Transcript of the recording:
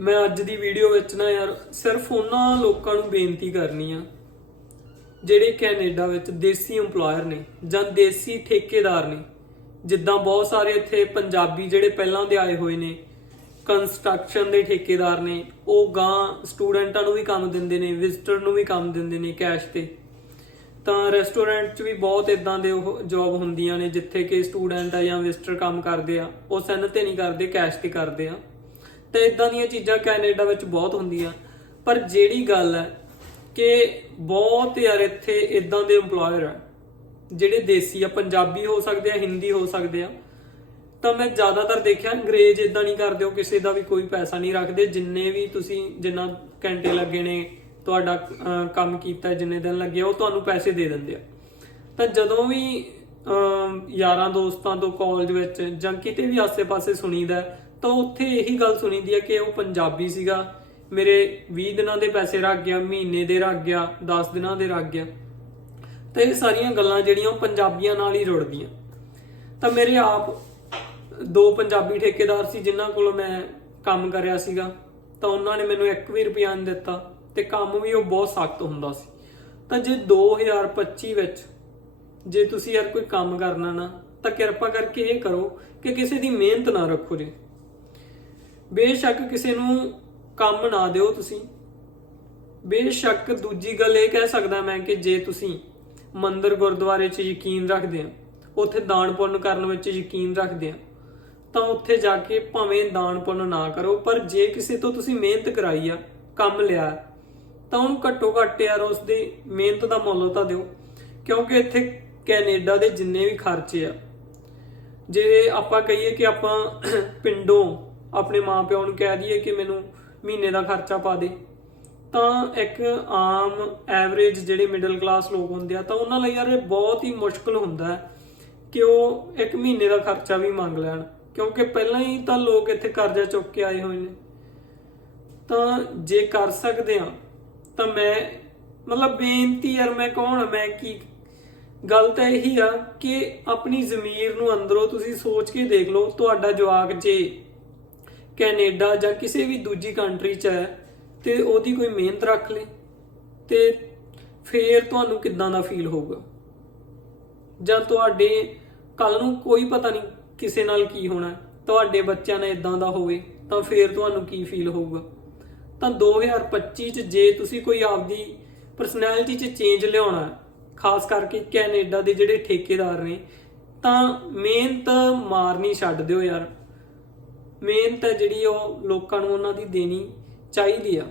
ਮੈਂ ਅੱਜ ਦੀ ਵੀਡੀਓ ਵਿੱਚ ਨਾ ਯਾਰ ਸਿਰਫ ਉਹਨਾਂ ਲੋਕਾਂ ਨੂੰ ਬੇਨਤੀ ਕਰਨੀ ਆ, ਜਿਹੜੇ ਕੈਨੇਡਾ ਵਿੱਚ ਦੇਸੀ EMPLOYER ਨੇ ਜਾਂ ਦੇਸੀ ਠੇਕੇਦਾਰ ਨੇ, ਜਿੱਦਾਂ ਬਹੁਤ ਸਾਰੇ ਇੱਥੇ ਪੰਜਾਬੀ ਜਿਹੜੇ ਪਹਿਲਾਂ ਦੇ ਆਏ ਹੋਏ ਨੇ ਕੰਸਟਰਕਸ਼ਨ ਦੇ ਠੇਕੇਦਾਰ ਨੇ, ਉਹ ਗਾਂ ਸਟੂਡੈਂਟਾਂ ਨੂੰ ਵੀ ਕੰਮ ਦਿੰਦੇ ਨੇ ਵਿਜ਼ਟਰ ਨੂੰ ਵੀ ਕੰਮ ਦਿੰਦੇ ਨੇ ਕੈਸ਼ ਤੇ। ਤਾਂ ਰੈਸਟੋਰੈਂਟ 'ਚ ਵੀ ਬਹੁਤ ਇਦਾਂ ਦੇ ਉਹ ਜੌਬ ਹੁੰਦੀਆਂ ਨੇ, ਜਿੱਥੇ ਕਿ ਸਟੂਡੈਂਟ ਆ ਜਾਂ ਵਿਜ਼ਟਰ ਕੰਮ ਕਰਦੇ ਆ, ਉਹ ਸੈਨ ਤੇ ਨਹੀਂ ਕਰਦੇ ਕੈਸ਼ ਤੇ ਕਰਦੇ ਆ। ਤੇ ਇਦਾਂ ਦੀਆਂ ਚੀਜ਼ਾਂ ਕੈਨੇਡਾ ਵਿੱਚ ਬਹੁਤ ਹੁੰਦੀਆਂ। ਪਰ ਜਿਹੜੀ ਗੱਲ ਹੈ ਕਿ ਬਹੁਤ ਯਾਰ ਇੱਥੇ ਇਦਾਂ ਦੇ EMPLOYER ਆ ਜਿਹੜੇ ਦੇਸੀ ਆ ਪੰਜਾਬੀ ਹੋ ਸਕਦੇ ਆ ਹਿੰਦੀ ਹੋ ਸਕਦੇ ਆ। ਤਾਂ ਮੈਂ ਜ਼ਿਆਦਾਤਰ ਦੇਖਿਆ ਅੰਗਰੇਜ਼ ਇਦਾਂ ਨਹੀਂ ਕਰਦੇ ਉਹ ਕਿਸੇ ਦਾ ਵੀ ਕੋਈ ਪੈਸਾ ਨਹੀਂ ਰੱਖਦੇ। ਜਿੰਨੇ ਵੀ ਤੁਸੀਂ ਜਿੰਨਾ ਘੰਟੇ ਲੱਗੇ ਨੇ ਤੁਹਾਡਾ ਕੰਮ ਕੀਤਾ ਜਿੰਨੇ ਦਿਨ ਲੱਗੇ ਉਹ ਤੁਹਾਨੂੰ ਪੈਸੇ ਦੇ ਦਿੰਦੇ ਆ। ਤਾਂ ਜਦੋਂ ਵੀ ਅਮ, ਯਾਰਾਂ ਦੋਸਤਾਂ ਤੋਂ ਕਾਲਜ ਵਿੱਚ ਜਾਂ ਕਿਤੇ ਵੀ ਆਸੇ-ਪਾਸੇ ਸੁਣੀਦਾ ਹੈ, ਤਾਂ ਉੱਥੇ ਇਹੀ ਗੱਲ ਸੁਣੀਦੀ ਹੈ ਕਿ ਉਹ ਪੰਜਾਬੀ ਸੀਗਾ। ਮੇਰੇ 20 ਦਿਨਾਂ ਦੇ ਪੈਸੇ ਰੱਖ ਗਿਆ, ਮਹੀਨੇ ਦੇ ਰੱਖ ਗਿਆ 10 ਦਿਨਾਂ ਦੇ ਰੱਖ ਗਿਆ। ਤਾਂ ਇਹ ਸਾਰੀਆਂ ਗੱਲਾਂ ਜਿਹੜੀਆਂ ਉਹ ਪੰਜਾਬੀਆਂ ਨਾਲ ਹੀ ਰੁੜਦੀਆਂ। ਤਾਂ ਮੇਰੇ ਆਪ ਦੋ ਪੰਜਾਬੀ ਠੇਕੇਦਾਰ ਸੀ, ਜਿਨ੍ਹਾਂ ਕੋਲੋਂ ਮੈਂ ਕੰਮ ਕਰਿਆ ਸੀਗਾ। ਤਾਂ ਉਹਨਾਂ ਨੇ ਮੈਨੂੰ 1 ਵੀ ਰੁਪਿਆ ਨਹੀਂ ਦਿੱਤਾ ਤੇ ਕੰਮ ਵੀ ਉਹ ਬਹੁਤ ਸਖਤ ਹੁੰਦਾ ਸੀ। ਤਾਂ ਜੇ 2025 ਵਿੱਚ ਜੇ ਤੁਸੀਂ ਯਾਰ ਕੋਈ ਕੰਮ ਕਰਨਾ ਨਾ, ਤਾਂ ਕਿਰਪਾ ਕਰਕੇ ਇਹ ਕਰੋ ਕਿ ਕਿਸੇ ਦੀ ਮਿਹਨਤ ਨਾ ਰੱਖੋ ਜੀ। ਬੇਸ਼ੱਕ ਕਿਸੇ ਨੂੰ ਕੰਮ ਨਾ ਦਿਓ ਤੁਸੀਂ। ਬੇਸ਼ੱਕ ਦੂਜੀ ਗੱਲ ਇਹ ਕਹਿ ਸਕਦਾ ਮੈਂ ਕਿ ਜੇ ਤੁਸੀਂ ਮੰਦਰ ਗੁਰਦੁਆਰੇ 'ਚ ਯਕੀਨ ਰੱਖਦੇ ਆ ਉੱਥੇ ਦਾਨ ਪੁੰਨ ਕਰਨ ਵਿੱਚ ਯਕੀਨ ਰੱਖਦੇ ਆ ਤਾਂ ਉੱਥੇ ਜਾ ਕੇ ਭਾਵੇਂ ਦਾਨ ਪੁੰਨ ਨਾ ਕਰੋ, ਪਰ ਜੇ ਕਿਸੇ ਤੋਂ ਤੁਸੀਂ ਮਿਹਨਤ ਕਰਾਈ ਆ, ਕੰਮ ਲਿਆ, ਤਾਂ ਉਹਨੂੰ ਘੱਟੋ ਘੱਟ ਯਾਰ ਉਸ ਦੀ ਮਿਹਨਤ ਦਾ ਮੁੱਲ ਤਾਂ ਦਿਓ। ਕਿਉਂਕਿ ਇੱਥੇ ਕੈਨੇਡਾ ਦੇ ਜਿੰਨੇ ਵੀ ਖਰਚੇ ਆ, ਜੇ ਆਪਾਂ ਕਹੀਏ ਕਿ ਆਪਾਂ ਪਿੰਡੋਂ ਆਪਣੇ ਮਾਪਿਆਂ ਨੂੰ ਕਹਿ ਦਈਏ ਕਿ ਮੈਨੂੰ ਮਹੀਨੇ ਦਾ ਖਰਚਾ ਪਾ ਦੇ। ਤਾਂ ਇੱਕ ਆਮ ਐਵਰੇਜ ਜਿਹੜੇ ਮਿਡਲ ਕਲਾਸ ਲੋਕ ਹੁੰਦੇ ਆ, ਤਾਂ ਉਹਨਾਂ ਲਈ ਯਾਰ ਇਹ ਬਹੁਤ ਹੀ ਮੁਸ਼ਕਲ ਹੁੰਦਾ ਹੈ ਕਿ ਉਹ ਇੱਕ ਮਹੀਨੇ ਦਾ ਖਰਚਾ ਵੀ ਮੰਗ ਲੈਣ। ਕਿਉਂਕਿ ਪਹਿਲਾਂ ਹੀ ਤਾਂ ਲੋਕ ਇੱਥੇ ਕਰਜ਼ਾ ਚੁੱਕ ਕੇ ਆਏ ਹੋਏ ਨੇ। ਤਾਂ ਜੇ ਕਰ ਸਕਦੇ ਆ ਤਾਂ ਮੈਂ ਮਤਲਬ ਬੇਨਤੀ ਯਾਰ ਮੈਂ ਕੌਣ ਮੈਂ ਕੀ ਗੱਲ ਤਾਂ ਇਹੀ ਆ ਕਿ ਆਪਣੀ ਜ਼ਮੀਰ ਨੂੰ ਅੰਦਰੋਂ ਤੁਸੀਂ ਸੋਚ ਕੇ ਦੇਖ ਲਓ, ਤੁਹਾਡਾ ਜਵਾਕ ਜੇ ਕੈਨੇਡਾ ਜਾਂ ਕਿਸੇ ਵੀ ਦੂਜੀ ਕੰਟਰੀ 'ਚ ਹੈ ਤੇ ਉਹਦੀ ਕੋਈ ਮਿਹਨਤ ਰੱਖ ਲੇ ਤੇ ਫੇਰ ਤੁਹਾਨੂੰ ਕਿੱਦਾਂ ਦਾ ਫੀਲ ਹੋਊਗਾ? ਜਾਂ ਤੁਹਾਡੇ ਕੱਲ ਨੂੰ ਕੋਈ ਪਤਾ ਨਹੀਂ ਕਿਸੇ ਨਾਲ ਕੀ ਹੋਣਾ, ਤੁਹਾਡੇ ਬੱਚਿਆਂ ਨਾਲ ਇਦਾਂ ਦਾ ਹੋਵੇ ਤਾਂ ਫੇਰ ਤੁਹਾਨੂੰ ਕੀ ਫੀਲ ਹੋਊਗਾ? ਤਾਂ 2025 ਚ ਜੇ ਤੁਸੀਂ ਕੋਈ ਆਪਦੀ ਪਰਸਨੈਲਿਟੀ ਚ ਚੇਂਜ ਲਿਆਉਣਾ, ਖਾਸ ਕਰਕੇ ਕੈਨੇਡਾ ਦੇ ਜਿਹੜੇ ਠੇਕੇਦਾਰ ਨੇ, ਤਾਂ ਮਿਹਨਤ ਮਾਰਨੀ ਛੱਡ ਦਿਓ ਯਾਰ। ਮਿਹਨਤ ਹੈ ਜਿਹੜੀ ਉਹ ਲੋਕਾਂ ਨੂੰ ਉਹਨਾਂ ਦੀ ਦੇਣੀ ਚਾਹੀਦੀ ਆ।